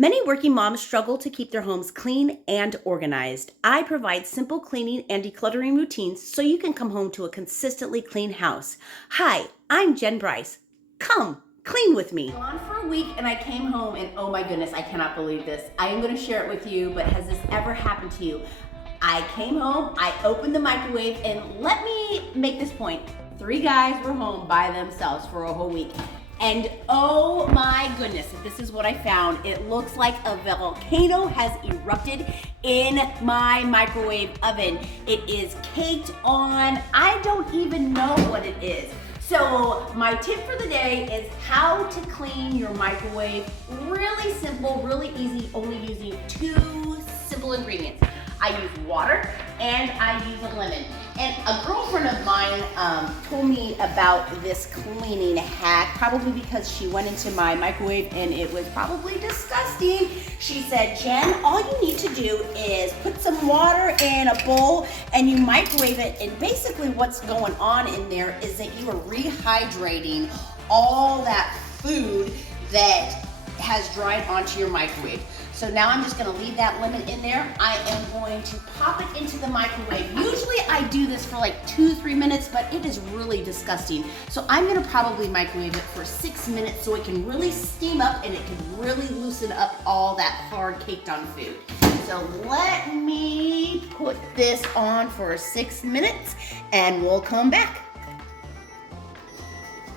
Many working moms struggle to keep their homes clean and organized. I provide simple cleaning and decluttering routines so you can come home to a consistently clean house. Hi, I'm Jen Bryce. Come, clean with me. Gone for a week and I came home and oh my goodness, I cannot believe this. I am going to share it with you, but has this ever happened to you? I came home, I opened the microwave, and let me make this point. 3 guys were home by themselves for a whole week. And oh my goodness, this is what I found. It looks like a volcano has erupted in my microwave oven. It is caked on. I don't even know what it is. So my tip for the day is how to clean your microwave. Really simple, really easy, only using 2 simple ingredients. I use water and I use a lemon. And a girlfriend of mine told me about this cleaning hack, probably because she went into my microwave and it was probably disgusting. She said, Jen, all you need to do is put some water in a bowl and you microwave it. And basically what's going on in there is that you are rehydrating all that food that has dried onto your microwave. So now I'm just gonna leave that lemon in there. I am going to pop it into the microwave. Usually I do this for like 2-3 minutes, but it is really disgusting. So I'm gonna probably microwave it for 6 minutes so it can really steam up and it can really loosen up all that hard caked on food. So let me put this on for 6 minutes and we'll come back.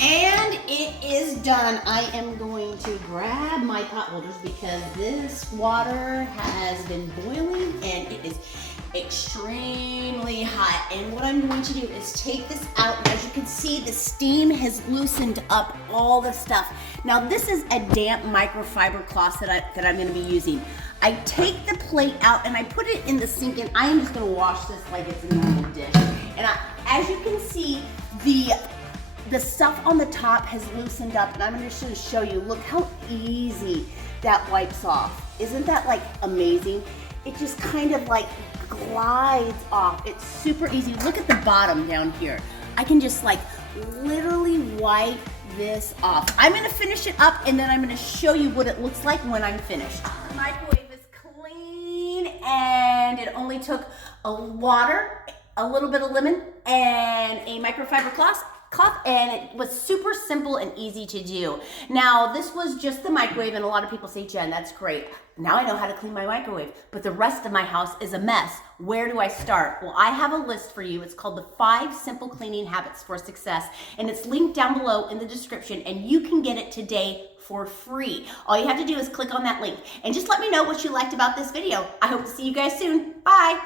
And it is done. I am going to grab my pot holders because this water has been boiling and it is extremely hot. And what I'm going to do is take this out. And as you can see, the steam has loosened up all the stuff. Now this is a damp microfiber cloth that I'm gonna be using. I take the plate out and I put it in the sink and I am just gonna wash this like it's a normal dish. And as you can see, the stuff on the top has loosened up and I'm just gonna show you, look how easy that wipes off. Isn't that like amazing? It just kind of like glides off. It's super easy. Look at the bottom down here. I can just like literally wipe this off. I'm gonna finish it up and then I'm gonna show you what it looks like when I'm finished. The microwave is clean and it only took a water, a little bit of lemon, and a microfiber cloth, and it was super simple and easy to do. Now, this was just the microwave, and a lot of people say, Jen, that's great. Now I know how to clean my microwave, but the rest of my house is a mess. Where do I start? Well, I have a list for you. It's called the 5 Simple Cleaning Habits for Success, and it's linked down below in the description, and you can get it today for free. All you have to do is click on that link, and just let me know what you liked about this video. I hope to see you guys soon. Bye.